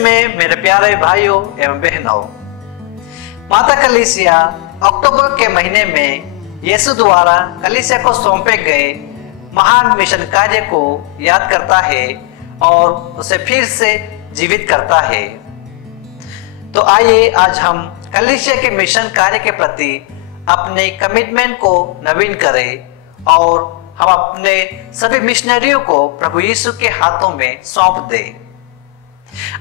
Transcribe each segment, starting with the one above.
में मेरे प्यारे भाइयों एवं बहनों, माता कलीसिया अक्टूबर के महीने में यीशु द्वारा कलीसिया को सौंपे गए महान मिशन कार्य को याद करता है और उसे फिर से जीवित करता है। तो आइए आज हम कलीसिया के मिशन कार्य के प्रति अपने कमिटमेंट को नवीन करें और हम अपने सभी मिशनरियों को प्रभु यीशु के हाथों में सौंप दें।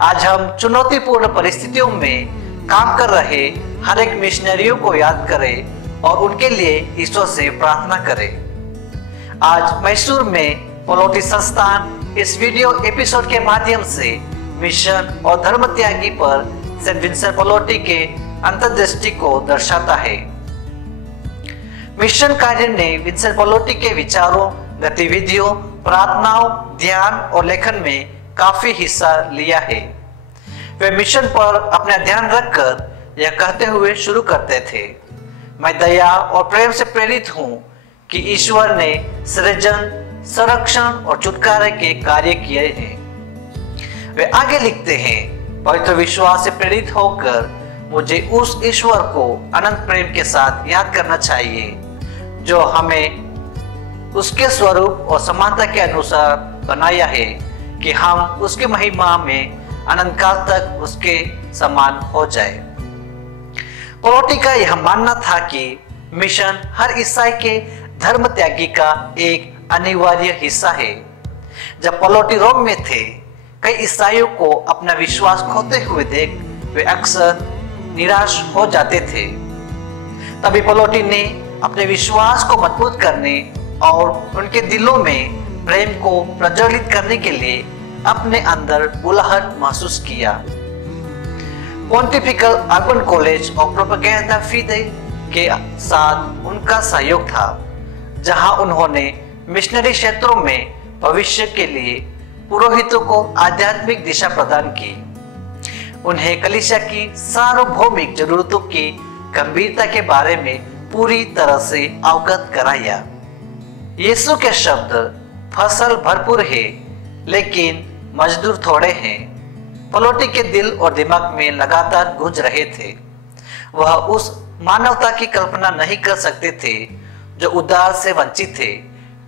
आज हम चुनौतीपूर्ण परिस्थितियों में काम कर रहे हर एक मिशनरियों को याद करें और उनके लिए ईश्वर से प्रार्थना करें। आज मैसूर में पलोटी संस्थान इस वीडियो एपिसोड के माध्यम से मिशन और धर्म त्यागी पर सेंट विंसेंट पलोटी के अंतर्दृष्टि को दर्शाता है। मिशन कार्य ने विंसेंट पलोटी के विचारों, गतिविधियों, प्रार्थनाओं, ध्यान और लेखन में काफी हिस्सा लिया है। वे मिशन पर अपना ध्यान रखकर यह कहते हुए शुरू करते थे, मैं दया और प्रेम से प्रेरित हूँ कि ईश्वर ने सृजन, संरक्षण और छुटकारे के कार्य किए हैं। वे आगे लिखते हैं, पवित्र विश्वास से प्रेरित होकर मुझे उस ईश्वर को अनंत प्रेम के साथ याद करना चाहिए जो हमें उसके स्वरूप और समानता के अनुसार बनाया है कि हम उसकी महिमा में अनंत काल तक उसके समान हो जाए। पलोटी का यह मानना था कि मिशन हर ईसाई के धर्म त्यागी का एक अनिवार्य हिस्सा है। जब पलोटी रोम में थे, कई ईसाइयों को अपना विश्वास खोते हुए देख वे अक्सर निराश हो जाते थे। तभी पलोटी ने अपने विश्वास को मजबूत करने और उनके दिलों में प्रेम को प्रज्वलित करने के लिए अपने अंदर बुलाहट महसूस किया। Pontifical Urban College of Propaganda Fide के साथ उनका सहयोग था, जहां उन्होंने मिशनरी क्षेत्रों में भविष्य के लिए पुरोहितों को आध्यात्मिक दिशा प्रदान की। उन्हें कलीसिया की सार्वभौमिक जरूरतों की गंभीरता के बारे में पूरी तरह से अवगत कराया। यीशु के शब्द फसल भरपूर है लेकिन मजदूर थोड़े हैं पलोटी के दिल और दिमाग में लगातार गूंज रहे थे। वह उस मानवता की कल्पना नहीं कर सकते थे जो उद्धार से वंचित थे,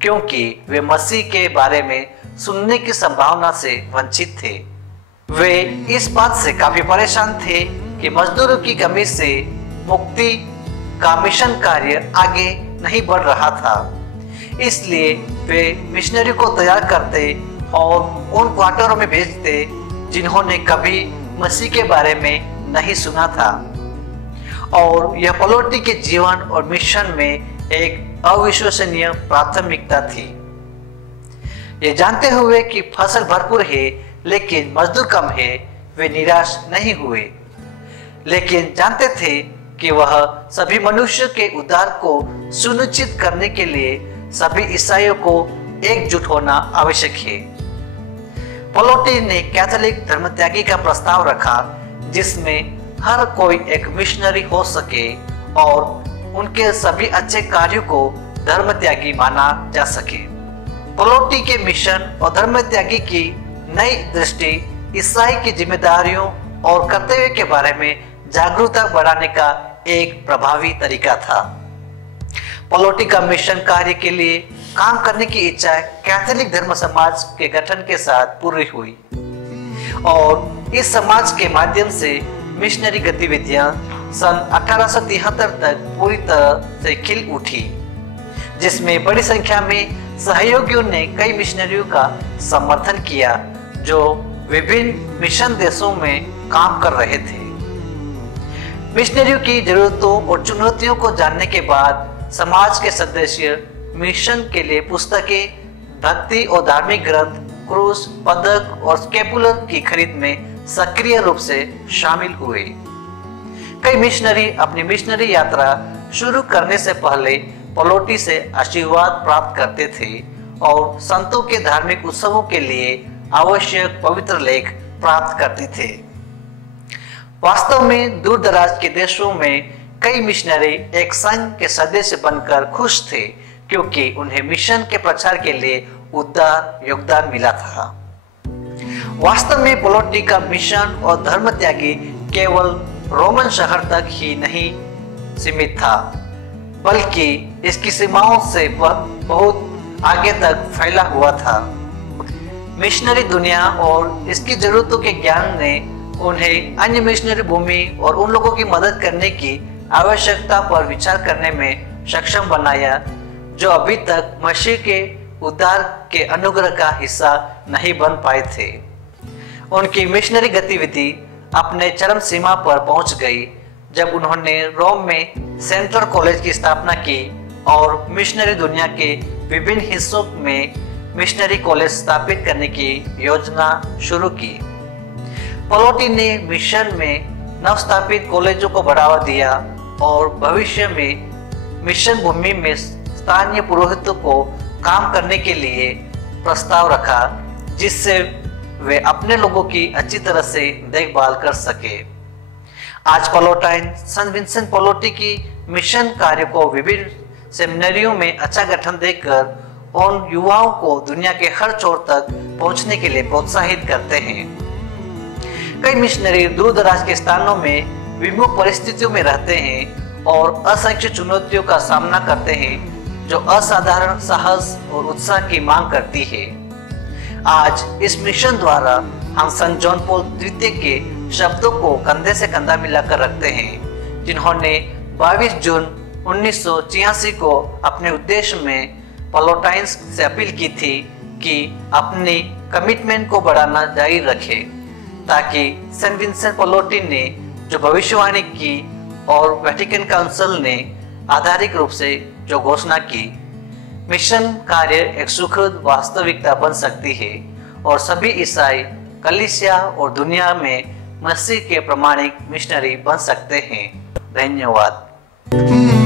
क्योंकि वे मसीह के बारे में सुनने की संभावना से वंचित थे। वे इस बात से काफी परेशान थे कि मजदूरों की कमी से मुक्ति का मिशन कार्य आगे नहीं बढ़ रहा था। इसलिए वे मिशनरी को तैयार करते और उन क्वार्टरों में भेजते जिन्होंने कभी मसीह के बारे में नहीं सुना था। और यह पलोटी के जीवन और मिशन में एक अविश्वसनीय प्राथमिकता थी। ये जानते हुए कि फसल भरपूर है लेकिन मजदूर कम है, वे निराश नहीं हुए, लेकिन जानते थे कि वह सभी मनुष्य के उद्धार को सुनिश्चित करने के लिए सभी ईसाइयों को एकजुट होना आवश्यक है। पलोटी ने कैथोलिक धर्म त्यागी का प्रस्ताव रखा, जिसमें हर कोई एक मिशनरी हो सके और उनके सभी अच्छे कार्यों को धर्म त्यागी माना जा सके। पलोटी के मिशन और धर्म त्यागी की नई दृष्टि ईसाई की जिम्मेदारियों और कर्तव्य के बारे में जागरूकता बढ़ाने का एक प्रभावी तरीका था। पलोटी का मिशन कार्य के लिए काम करने की इच्छा कैथोलिक धर्म समाज के गठन के साथ पूरी हुई और इस समाज के माध्यम से मिशनरी गतिविधियां सन 1873 तक पूरी तरह से खिल उठी, जिसमें बड़ी संख्या में सहयोगियों ने कई मिशनरियों का समर्थन किया जो विभिन्न मिशन देशों में काम कर रहे थे। मिशनरियों की जरूरतों और चुनौतियों को जानने के बाद समाज के सदस्य मिशन के लिए पुस्तकें, भक्ति और धार्मिक ग्रंथ, क्रूस, पदक और स्केपुलर की खरीद में सक्रिय रूप से शामिल हुए। कई मिशनरी अपनी मिशनरी यात्रा शुरू करने से पहले पलोटी से आशीर्वाद प्राप्त करते थे और संतों के धार्मिक उत्सवों के लिए आवश्यक पवित्र लेख प्राप्त करते थे। वास्तव में दूर दराज के देशों में कई मिशनरी एक संघ के सदस्य बनकर खुश थे, क्योंकि उन्हें मिशन के प्रचार के लिए उदार योगदान मिला था। वास्तव में पलोटी का मिशन और धर्म त्यागी केवल रोमन शहर तक ही नहीं सीमित था, बल्कि इसकी सीमाओं से बहुत आगे तक फैला हुआ था। मिशनरी दुनिया और इसकी जरूरतों के ज्ञान ने उन्हें अन्य मिशनरी भूमि और उन लोगों की मदद करने की आवश्यकता पर विचार करने में सक्षम बनाया जो अभी तक मसीह के उद्धार के अनुग्रह का हिस्सा नहीं बन पाए थे। उनकी मिशनरी गतिविधि अपने चरम सीमा पर पहुंच गई जब उन्होंने रोम में सेंट्रल कॉलेज की स्थापना की और मिशनरी दुनिया के विभिन्न हिस्सों में मिशनरी कॉलेज स्थापित करने की योजना शुरू की। पलोटी ने मिशन में नवस्थापित कॉलेजों को बढ़ावा दिया और भविष्य में मिशन भूमि में स्थानीय पुरोहितों को काम करने के लिए प्रस्ताव रखा, जिससे वे अपने लोगों की अच्छी तरह से देखभाल कर सके। आज पलोटाइन सन विंसेंट पलोटी की मिशन कार्य को विभिन्न सेमिनरियों में अच्छा गठन देकर उन युवाओं को दुनिया के हर छोर तक पहुंचने के लिए प्रोत्साहित करते हैं। कई मिशनरी दूर दराज के स्थानों में विमुख परिस्थितियों में रहते हैं और असंख्य चुनौतियों का सामना करते हैं जो असाधारण साहस और उत्साह की मांग करती है। आज इस मिशन द्वारा हम संत जॉन पॉल द्वितीय के शब्दों को कंधे से कंधा मिलाकर रखते हैं, जिन्होंने 22 जून 1986 को अपने उद्देश्य में पलोटाइंस से अपील की थी कि अपनी कमिटमेंट को बढ़ाना जारी रखे, ताकि सेंट विंसेंट पलोटी ने जो भविष्यवाणी की और वेटिकन काउंसिल ने आधारिक रूप से जो घोषणा की, मिशन कार्य एक सुखद वास्तविकता बन सकती है और सभी ईसाई कलीसिया और दुनिया में मसीह के प्रमाणिक मिशनरी बन सकते हैं। धन्यवाद।